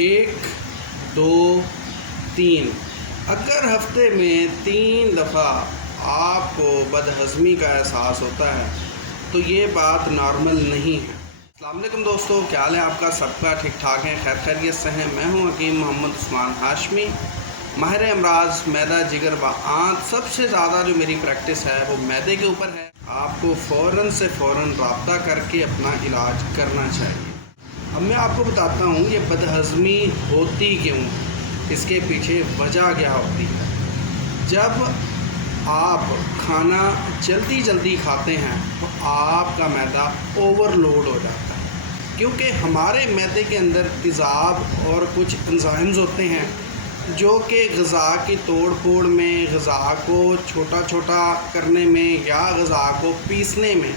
1 2 3 اگر ہفتے میں 3 دفعہ آپ کو بدہضمی کا احساس ہوتا ہے تو یہ بات نارمل نہیں ہے۔ السلام علیکم دوستو، کیا حال ہے آپ کا؟ سب کا ٹھیک ٹھاک ہے، خیر خیریت سے ہیں؟ میں ہوں حکیم محمد عثمان ہاشمی، ماہر امراض معدہ جگر و آنت۔ سب سے زیادہ جو میری پریکٹس ہے وہ معدے کے اوپر ہے۔ آپ کو فوراً رابطہ کر کے اپنا علاج کرنا چاہیے۔ اب میں آپ کو بتاتا ہوں یہ بدہضمی ہوتی کیوں، اس کے پیچھے وجہ کیا ہوتی ہے۔ جب آپ کھانا جلدی کھاتے ہیں تو آپ کا معدہ اوور لوڈ ہو جاتا ہے، کیونکہ ہمارے معدے کے اندر تیزاب اور کچھ انزائمز ہوتے ہیں جو کہ غذا کی توڑ پھوڑ میں، غذا کو چھوٹا کرنے میں یا غذا کو پیسنے میں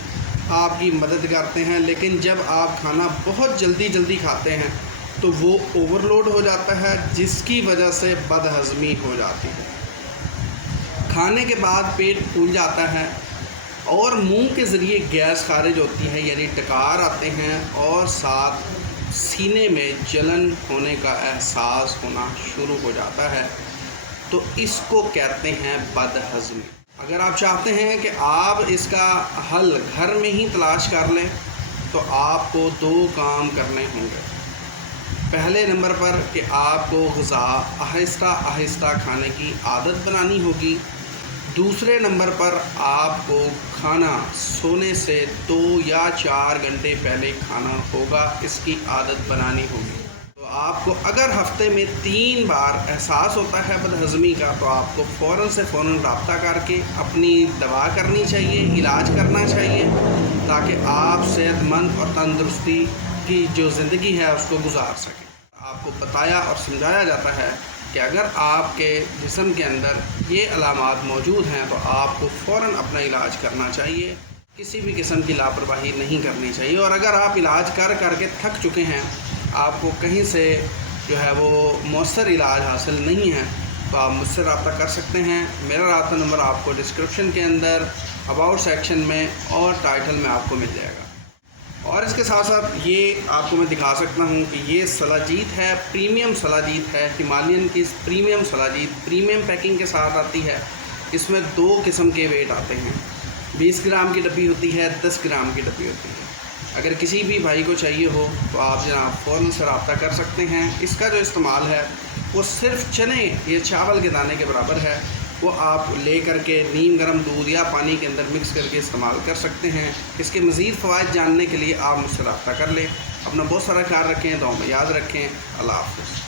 آپ کی مدد کرتے ہیں۔ لیکن جب آپ کھانا بہت جلدی کھاتے ہیں تو وہ اوور لوڈ ہو جاتا ہے، جس کی وجہ سے بدہضمی ہو جاتی ہے۔ کھانے کے بعد پیٹ پھول جاتا ہے اور منہ کے ذریعے گیس خارج ہوتی ہے، یعنی ڈکار آتے ہیں، اور ساتھ سینے میں جلن ہونے کا احساس ہونا شروع ہو جاتا ہے۔ تو اس کو کہتے ہیں بدہضمی۔ اگر آپ چاہتے ہیں کہ آپ اس کا حل گھر میں ہی تلاش کر لیں تو آپ کو 2 کام کرنے ہوں گے۔ پہلے نمبر پر کہ آپ کو غذا آہستہ کھانے کی عادت بنانی ہوگی۔ دوسرے نمبر پر آپ کو کھانا سونے سے 2 یا 4 گھنٹے پہلے کھانا ہوگا، اس کی عادت بنانی ہوگی۔ تو آپ کو اگر ہفتے میں 3 بار احساس ہوتا ہے بدہضمی کا تو آپ کو فوراً رابطہ کر کے اپنی دوا کرنی چاہیے، علاج کرنا چاہیے، تاکہ آپ صحت مند اور تندرستی کی جو زندگی ہے اس کو گزار سکیں۔ آپ کو بتایا اور سمجھایا جاتا ہے کہ اگر آپ کے جسم کے اندر یہ علامات موجود ہیں تو آپ کو فوراً اپنا علاج کرنا چاہیے، کسی بھی قسم کی لاپرواہی نہیں کرنی چاہیے۔ اور اگر آپ علاج کر کے تھک چکے ہیں، آپ کو کہیں سے جو ہے وہ مؤثر علاج حاصل نہیں ہے، تو آپ مجھ سے رابطہ کر سکتے ہیں۔ میرا رابطہ نمبر آپ کو ڈسکرپشن کے اندر اباؤٹ سیکشن میں اور ٹائٹل میں آپ کو مل جائے گا۔ اور اس کے ساتھ یہ آپ کو میں دکھا سکتا ہوں کہ یہ سلاجید ہے، پریمیم سلاجید ہے، ہمالین کی پریمیم سلاجید پریمیم پیکنگ کے ساتھ آتی ہے۔ اس میں 2 قسم کے ویٹ آتے ہیں، 20 گرام کی ڈبی ہوتی ہے، 10 گرام کی ڈبی ہوتی ہے۔ اگر کسی بھی بھائی کو چاہیے ہو تو آپ جناب فوراً سے رابطہ کر سکتے ہیں۔ اس کا جو استعمال ہے وہ صرف چنے یا چاول کے دانے کے برابر ہے، وہ آپ لے کر کے نیم گرم دودھ یا پانی کے اندر مکس کر کے استعمال کر سکتے ہیں۔ اس کے مزید فوائد جاننے کے لیے آپ مجھ سے رابطہ کر لیں۔ اپنا بہت سارا خیال رکھیں، دعاؤں میں یاد رکھیں۔ اللہ حافظ۔